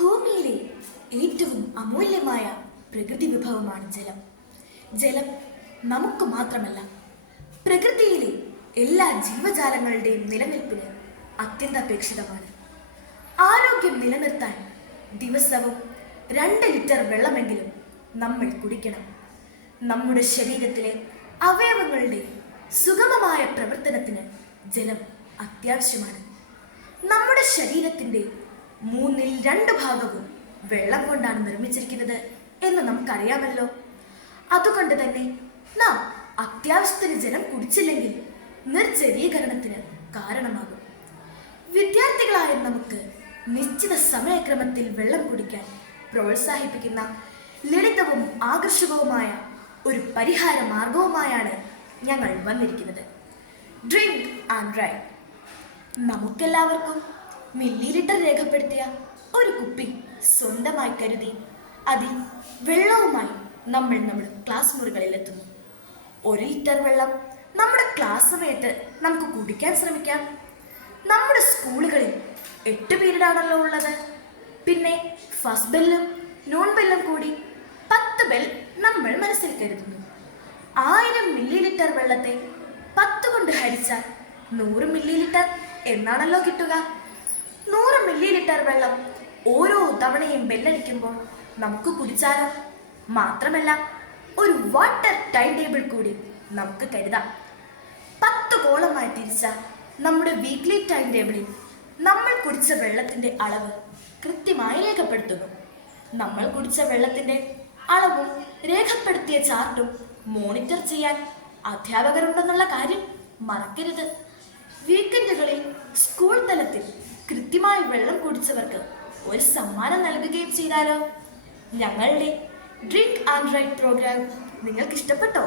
ഭൂമിയിലെ ഏറ്റവും അമൂല്യമായ പ്രകൃതി വിഭവമാണ് ജലം. ജലം നമുക്ക് മാത്രമല്ല, പ്രകൃതിയിലെ എല്ലാ ജീവജാലങ്ങളുടെയും നിലനിൽപ്പിന് അത്യന്താപേക്ഷിതമാണ്. ആരോഗ്യം നിലനിർത്താൻ ദിവസവും 2 ലിറ്റർ വെള്ളമെങ്കിലും നമ്മൾ കുടിക്കണം. നമ്മുടെ ശരീരത്തിലെ അവയവങ്ങളുടെ സുഗമമായ പ്രവർത്തനത്തിന് ജലം അത്യാവശ്യമാണ്. നമ്മുടെ ശരീരത്തിൻ്റെ 2/3 ഭാഗവും വെള്ളം കൊണ്ടാണ് നിർമ്മിച്ചിരിക്കുന്നത് എന്ന് നമുക്കറിയാമല്ലോ. അതുകൊണ്ട് തന്നെ നാം അത്യാവശ്യത്തിന് ജലം കുടിച്ചില്ലെങ്കിൽ നിർജ്ജലീകരണത്തിന് കാരണമാകും. വിദ്യാർത്ഥികളായ നമുക്ക് നിശ്ചിത സമയക്രമത്തിൽ വെള്ളം കുടിക്കാൻ പ്രോത്സാഹിപ്പിക്കുന്ന ലളിതവും ആകർഷകവുമായ ഒരു പരിഹാര മാർഗവുമായാണ് ഞങ്ങൾ വന്നിരിക്കുന്നത്. Drink and write. നമുക്കെല്ലാവർക്കും മില്ലിലിറ്റർ രേഖപ്പെടുത്തിയ ഒരു കുപ്പി സ്വന്തമായി കരുതി അതിൽ വെള്ളവുമായി നമ്മൾ നമ്മുടെ ക്ലാസ് മുറികളിൽ എത്തുന്നു. 1 ലിറ്റർ വെള്ളം നമ്മുടെ ക്ലാസ് സമയത്ത് നമുക്ക് കുടിക്കാൻ ശ്രമിക്കാം. നമ്മുടെ സ്കൂളുകളിൽ 8 പീരീഡാണല്ലോ ഉള്ളത്. പിന്നെ ഫസ്റ്റ് ബെല്ലും നോൺ ബെല്ലും കൂടി 10 ബെൽ നമ്മൾ മനസ്സിൽ കരുതുന്നു. 1000 മില്ലിലിറ്റർ വെള്ളത്തെ 10 കൊണ്ട് ഹരിച്ചാൽ 100 മില്ലിലിറ്റർ എന്നാണല്ലോ കിട്ടുക. 100 മില്ലിലിറ്റർ വെള്ളം ഓരോ തവണയും ബെല്ലടിക്കുമ്പോൾ നമുക്ക് കുടിച്ചാലോ? മാത്രമല്ല, ഒരു വാട്ടർ ടൈം ടേബിൾ കൂടി നമുക്ക് കരുതാം. 10 കോളമായി തിരിച്ച നമ്മുടെ വീക്ക്ലി ടൈം ടേബിളിൽ നമ്മൾ കുടിച്ച വെള്ളത്തിൻ്റെ അളവ് കൃത്യമായി രേഖപ്പെടുത്തുന്നു. നമ്മൾ കുടിച്ച വെള്ളത്തിൻ്റെ അളവും രേഖപ്പെടുത്തിയ ചാർട്ടും മോണിറ്റർ ചെയ്യാൻ അധ്യാപകരുണ്ടെന്നുള്ള കാര്യം മറക്കരുത്. വീക്കെൻഡുകളിൽ സ്കൂൾ തലത്തിൽ കൃത്യമായി വെള്ളം കുടിച്ചവർക്ക് ഒരു സമ്മാനം നൽകുകയും ചെയ്താലോ? ഞങ്ങളുടെ ഡ്രിങ്ക് ആൻഡ് റൈറ്റ് പ്രോഗ്രാം നിങ്ങൾക്ക് ഇഷ്ടപ്പെട്ടോ?